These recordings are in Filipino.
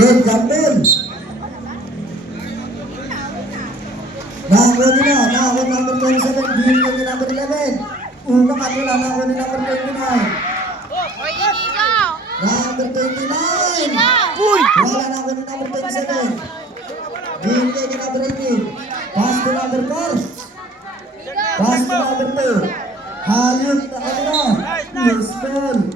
Game Gamble. Nakakuha nila. Nakakuha number 27. Binigay niya number 11. Unang kanila. Nakakuha niya number 29. Oy, inigaw! Number 29. Uy! Wala na ako ng number 27. Binigay niya number 18. Pass to number 4. Pass to number 2. Hayop na ano na. Loose ball.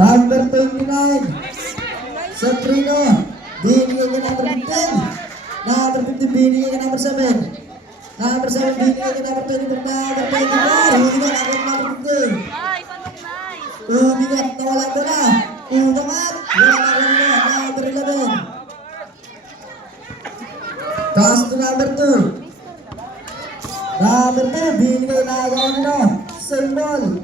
Number 29. Sabrina. Binigay niya number 15. Number 15 binigay niya number 7. Number 7 binigay niya number 20. Number 24. Humingat ako ng number 15. Nice, anong nice? Humingat. Nawala ko na. Umangat. Wala na ako na. Number 11. Pass to number 2. Number 2. Binigay na ako na. Same ball.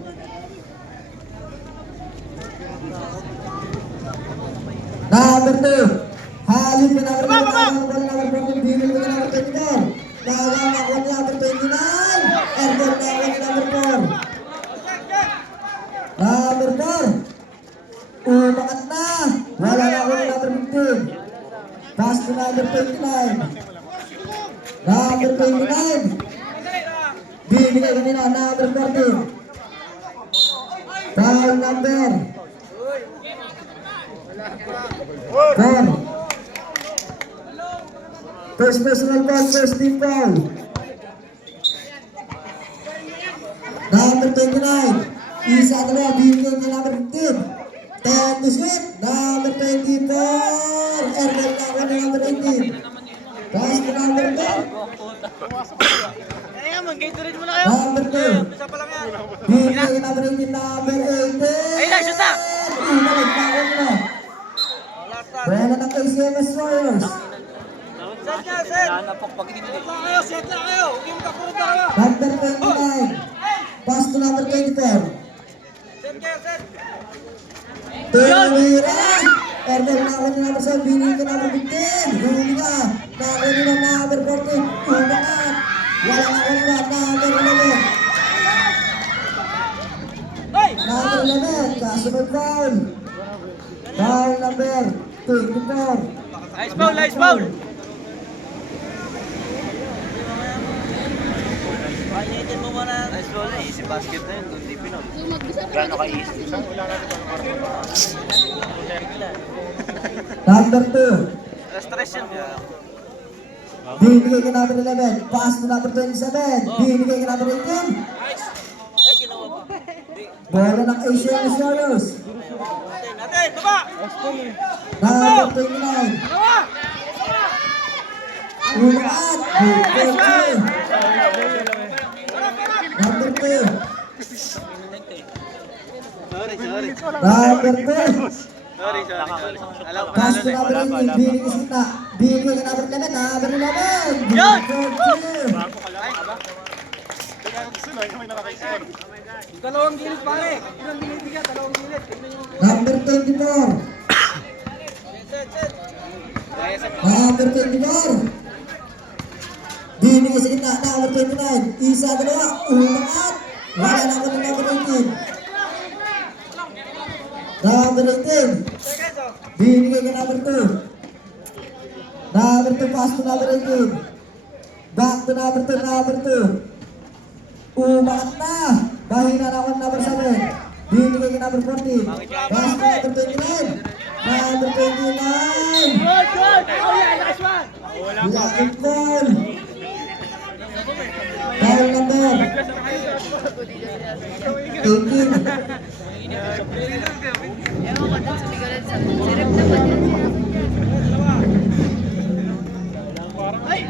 Number 2. Halip na number 1. Number 14. Binigay na number 24. Dagang ako ni number 29. Airborne na ako ni number 4. Number 4. Umangat na. Wala na ako ni number 15. Pass to number 29. Number 29. Binigay kanina number 14. Foul number 4. First personal ball, first team foul. Number 29. Isa dalawa, binigay ka number 15. 10 to shoot. Number 24. Airborne na ako ng number 18. Pass to number 10. Mag-gate mo na kayo. Number 2. Isa pa lang yan. Binigay ka number 18. Number 18. Ayun na, shoot na. Balik na ako na. Wala ng KCMS Warriors. Set nga, set. Set lang kayo, set lang kayo. Huwag yung kapunta kayo. Number 29. Pass to number 24. Set kayo, set. Tumira! Airborne na ako ni number 7. Binigay ka number 15. Huli ka. Nakakuha nila number 14. Umangat. Wala na ako nila. Number 11. Hoy! Number 11. Kasunod foul. Foul number 24. Nice foul, nice foul. Painitin mo muna. Nice foul na, easy basket na yun. Kundi pinag. Gano'n ka-easy? Number 2. Stress yun. Binigay ka number 11. Pass to number 27. Binigay ka number 18. Nice. Ay, ginawa mo. Bola ng ACMS Warriors. Natin, baba! Number 29. Ginawa! Umangat. Number 2. Sorry, sorry. Number 2. Sorry. Alam ko Pass to number 18. Binigay sa kita. Binigay ka number 11. Number 11. Yun! Dalawang gilid pare. Ilang gilid ka? Dalawang gilid. Number 24. Number 24. Binigay sa kita. Number 29. Isa, dalawa. Umangat. Wala na ako ng number 18. Number 18. Binigay ka number 2. Number 2 pass to number 18. Back to number 2, number 2. Umangat na. Bahina na ako ng number 7. Binigay ka number 14. Pass to number 29. Number 29. Good, good! Oh yeah, nice one! Laking ball. Foul number 18. Ewan ko dun sa Bigolan sa sirip na ba din siya? Ay!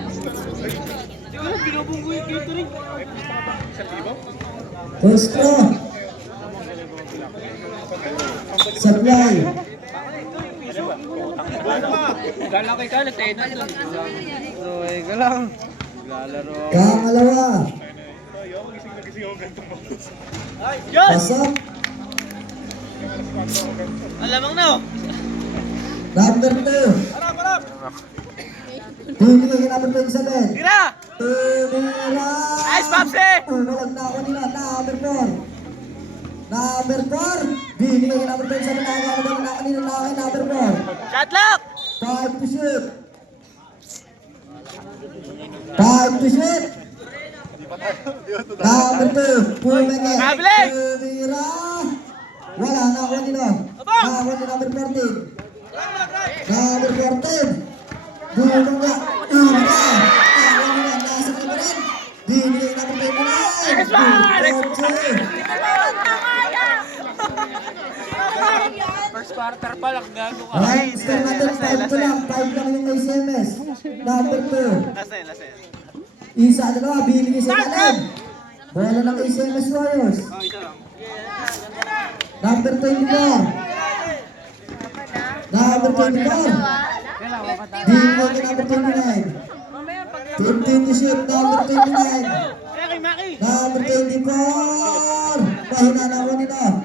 Siguro binubunggo yung catering. First throw. Supply. Gala kay Kala, tenan doon. So, ka lang. Lalaro. Pangalawa. Yes! Pasok. Alamang na oh. Number 2. Harap, harap! Binigay ka number 27. Tira! Tumira! Nice, Babsi! Umalag na ako nila. Number 4. Number 4. Binigay ka number 27. Nakagawa na kanina na akin. Number 4. Shot lock! 5 to shoot. 5 to shoot. Number 2. Pumenge. Kabling! Tumira! Wala na ako nila. Nakakuha ni number 14. Number 14. Bulong nga. Una. Nakakuha nila. Nasa kabaran. Binigay ka number 29. First quarter pa lang, gago ka. Right, score natin 5 to lang. 5 lang yung SMS. Number 2. Last na. Isa dalawa. Binigay sa kanan. Bola ng SMS Warriors. Oh, ito lang. Number 24. Number 24. Binigay ka number 29. 15 to shoot. Number 29. Maki! Number 24. Pahina na ako nila.